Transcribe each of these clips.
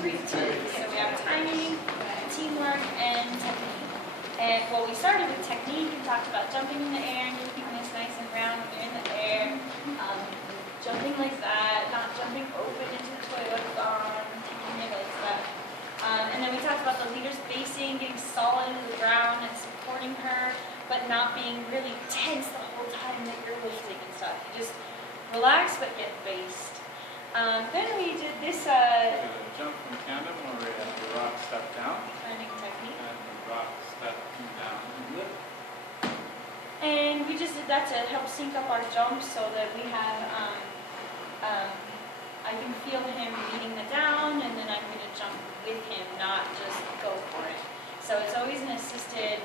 three T's. So we have timing, teamwork, and technique. And well, we started with technique and talked about jumping in the air and keeping this nice and round when you're in the air. Jumping like that, not jumping open into the toilet, taking your legs back. And then we talked about the leader's basing, getting solid into the ground and supporting her, but not being really tense the whole time that you're lifting and stuff. You just relax, but get based. Then we did this jump from tandem where we have the rock step down. turning technique. And the rock step down and lift. And we just did that to help sync up our jumps so that we have, I can feel him beating the down and then I'm going to jump with him, not just go for it. So it's always an assisted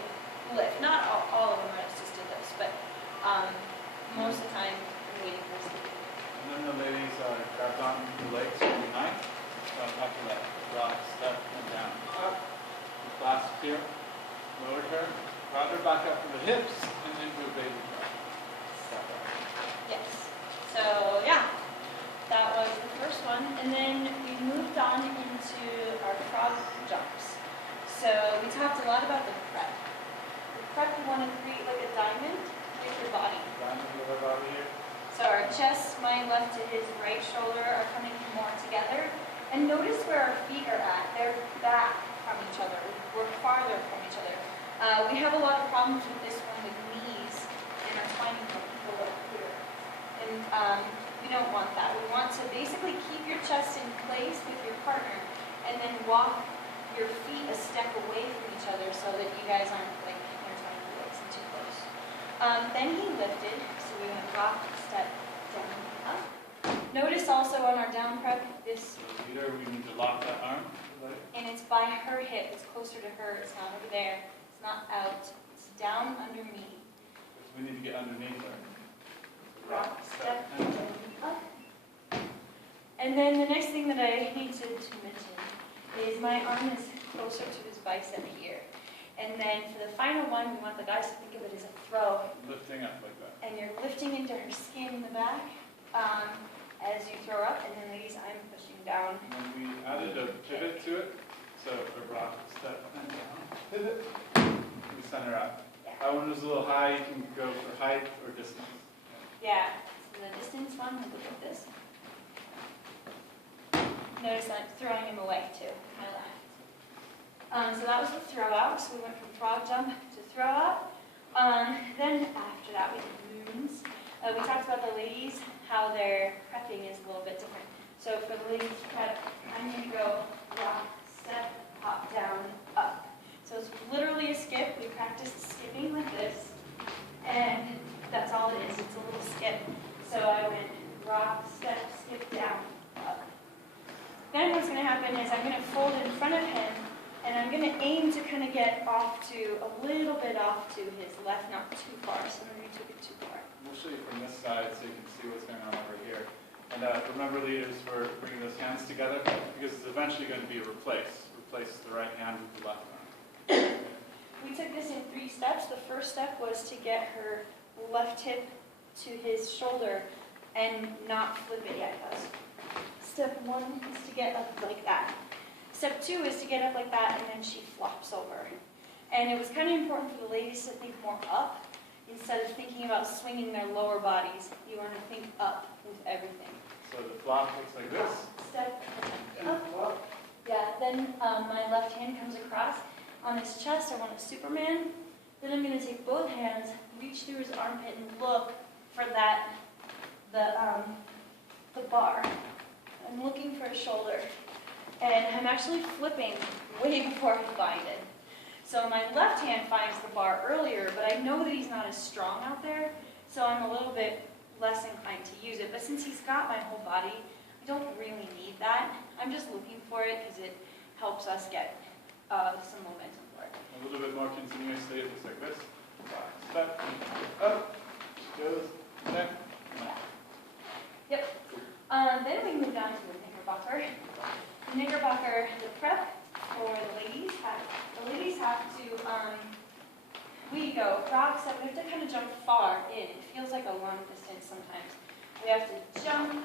lift. Not all of them are assisted lifts, but most of the time I'm waiting for us to do. And then the ladies grabbed on the legs from behind. So after that, rock step and down. Up. Clasp here. Lowered her. Brought her back up to the hips and into a baby jump. Step up. Yes. So yeah, that was the first one. And then we moved on into our frog jumps. So we talked a lot about the prep. The prep, you want to create like a diamond with your body. Diamond with our body here. So our chest, my left to his right shoulder are coming more together. And notice where our feet are at. They're back from each other. We're farther from each other. We have a lot of problems with this one with knees and our spine people up here. And we don't want that. We want to basically keep your chest in place with your partner and then walk your feet a step away from each other so that you guys aren't like intertwining your legs and too close. Then he lifted, so we went rock, step, down, up. Notice also on our down prep, this, So leader, we need to lock that arm. and it's by her hip, it's closer to her, it's not over there, it's not out, it's down under me. We need to get underneath her. Rock, step, and up. And then the next thing that I need to mention is my arm is closer to his bicep here. And then for the final one, we want the guys to think of it as a throw. Lifting up like that. And you're lifting into her skin in the back as you throw up. And then ladies, I'm pushing down. And then we added a pivot to it. So a rock, step, and down. Pivot. We center up. Yeah. That one was a little high. You can go for height or distance. Yeah. So the distance one, we'll look at this. Notice I'm throwing him away too, my left. So that was the throw out. So we went from frog jump to throw out. Then after that we did moons. We talked about the ladies, how their prepping is a little bit different. So for the ladies prep, I'm going to go rock, step, hop, down, up. So it's literally a skip. We practiced skipping like this. And that's all it is. It's a little skip. So I went rock, step, skip, down, up. Then what's going to happen is I'm going to fold in front of him, and I'm going to aim to kind of get off to, a little bit off to his left, not too far. Some of you took it too far. We'll show you from this side so you can see what's going on over here. And remember, leaders, we're bringing those hands together because it's eventually going to be a replace. Replace the right hand with the left arm. We took this in 3 steps. The first step was to get her left hip to his shoulder and not flip it yet. Step 1 is to get up like that. Step 2 is to get up like that, and then she flops over. And it was kind of important for the ladies to think more up instead of thinking about swinging their lower bodies. You want to think up with everything. So the flop looks like this. Step And up. flop. Yeah, then my left hand comes across on his chest. I want a Superman. Then I'm going to take both hands, reach through his armpit, and look for that, the bar. I'm looking for a shoulder. And I'm actually flipping way before I find it. So my left hand finds the bar earlier, but I know that he's not as strong out there, so I'm a little bit less inclined to use it. But since he's got my whole body, I don't really need that. I'm just looking for it because it helps us get some momentum for it. A little bit more continuously, it looks like this. Step, up, goes, step, up. Yep. Then we moved on to the Knickerbocker. The Knickerbocker, the prep for the ladies have to, we go frog step. We have to kind of jump far in. It feels like a long distance sometimes. We have to jump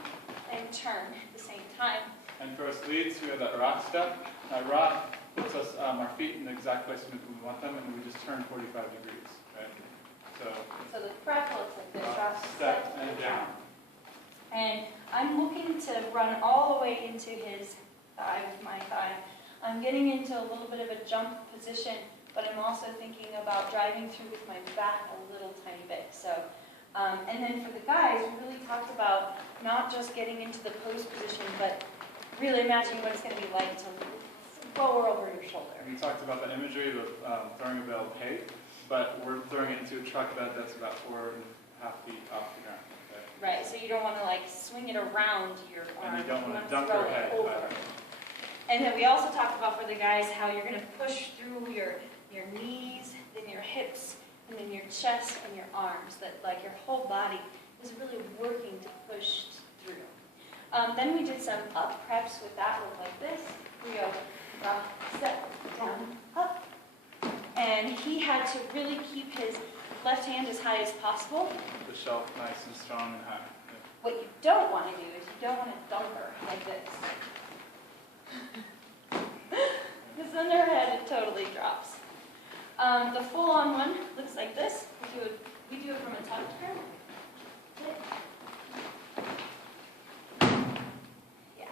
and turn at the same time. And for us leads, we have that rock step. That rock puts us, our feet in the exact placement we want them, and we just turn 45 degrees, right? So the prep looks like this, Rock, rock, step, and down. And I'm looking to run all the way into his thigh with my thigh. I'm getting into a little bit of a jump position, but I'm also thinking about driving through with my back a little tiny bit. So, and then for the guys, we really talked about not just getting into the pose position, but really imagining what it's going to be like to lower over your shoulder. And we talked about the imagery of throwing a bale of hay, but we're throwing it into a truck bed that's about 4.5 feet off the ground. Okay? Right, so you don't want to like swing it around your arm. And you don't want to wanna dump throw your it head over. either. And then we also talked about for the guys how you're going to push through your knees, then your hips, and then your chest and your arms. That like your whole body is really working to push through. Then we did some up preps with that look like this. We go rock, step, down, up. And he had to really keep his left hand as high as possible. The shelf nice and strong and high. What you don't want to do is you don't want to dump her like this. Because then her head, it totally drops. The full-on one looks like this. We do it from a tuck turn. Yeah.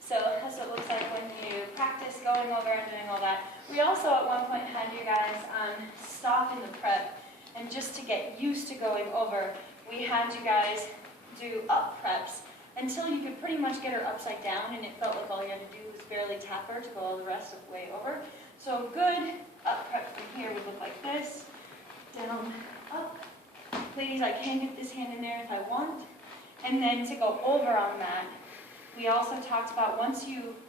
So that's what it looks like when you practice going over and doing all that. We also at one point had you guys stop in the prep, and just to get used to going over, we had you guys do up preps until you could pretty much get her upside down, and it felt like all you had to do was barely tap her to go all the rest of the way over. So a good up prep from here would look like this, down, up. Ladies, I can get this hand in there if I want. And then to go over on that, we also talked about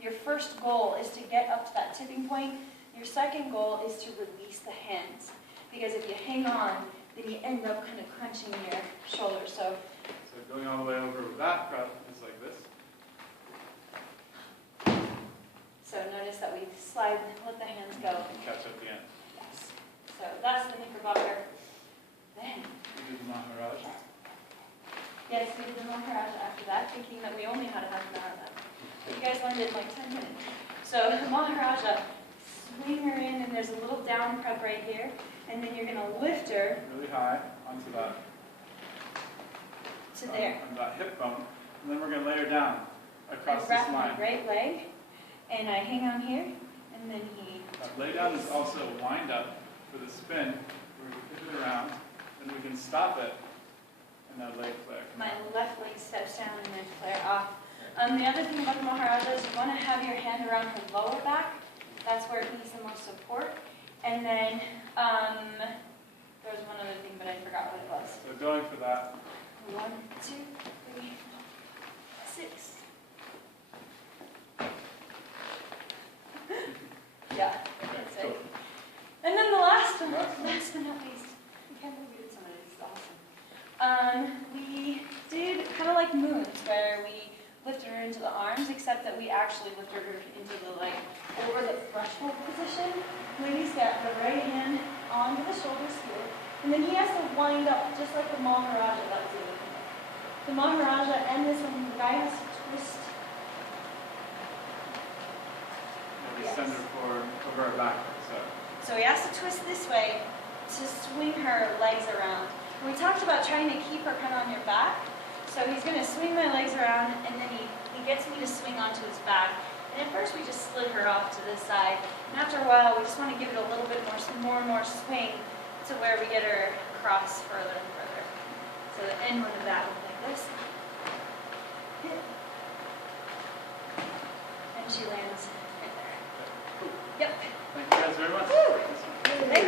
your first goal is to get up to that tipping point. Your second goal is to release the hands. Because if you hang on, then you end up kind of crunching your shoulders. So going all the way over with that prep is like this. So notice that we slide, let the hands go. And catch at the end. Yes. So that's the Knickerbocker. Then, We did the Maharaja. yes, we did the Maharaja after that, thinking that we only had a half an hour left. But you guys learned it in like 10 minutes. So the Maharaja, swing her in, and there's a little down prep right here. And then you're going to lift her Really high onto that. to there. On that hip bone. And then we're going to lay her down I across this wrap my line. right leg, and I hang on here, and then he... That lay down is also a wind up for the spin, where we pivot around, then we can stop it, and that leg flare. My left leg steps down and then flare off. The other thing about the Maharaja is you want to have your hand around her lower back. That's where it needs the most support. And then there was one other thing, but I forgot what it was. So going for that. 1, 2, 3, 6. Yeah, that's Cool. it. And then the last one, Last one. last but not least, I can't believe we did some of this, it's awesome. We did kind of like moons, where we lifted her into the arms, except that we actually lifted her into the like over the threshold position. Ladies got the right hand onto the shoulders here, and then he has to wind up just like the Maharaja that was the other thing. The Maharaja and this one, the guy has to twist. And we Yes. send her forward, over our back. So he has to twist this way to swing her legs around. And we talked about trying to keep her kind of on your back. So he's going to swing my legs around, and then he gets me to swing onto his back. And at first we just slid her off to this side. And after a while, we just want to give it a little bit more and more swing to where we get her across further and further. So the end one of that looked like this. And she lands right there. Yep. Thank you guys very much. Woo! Thanks.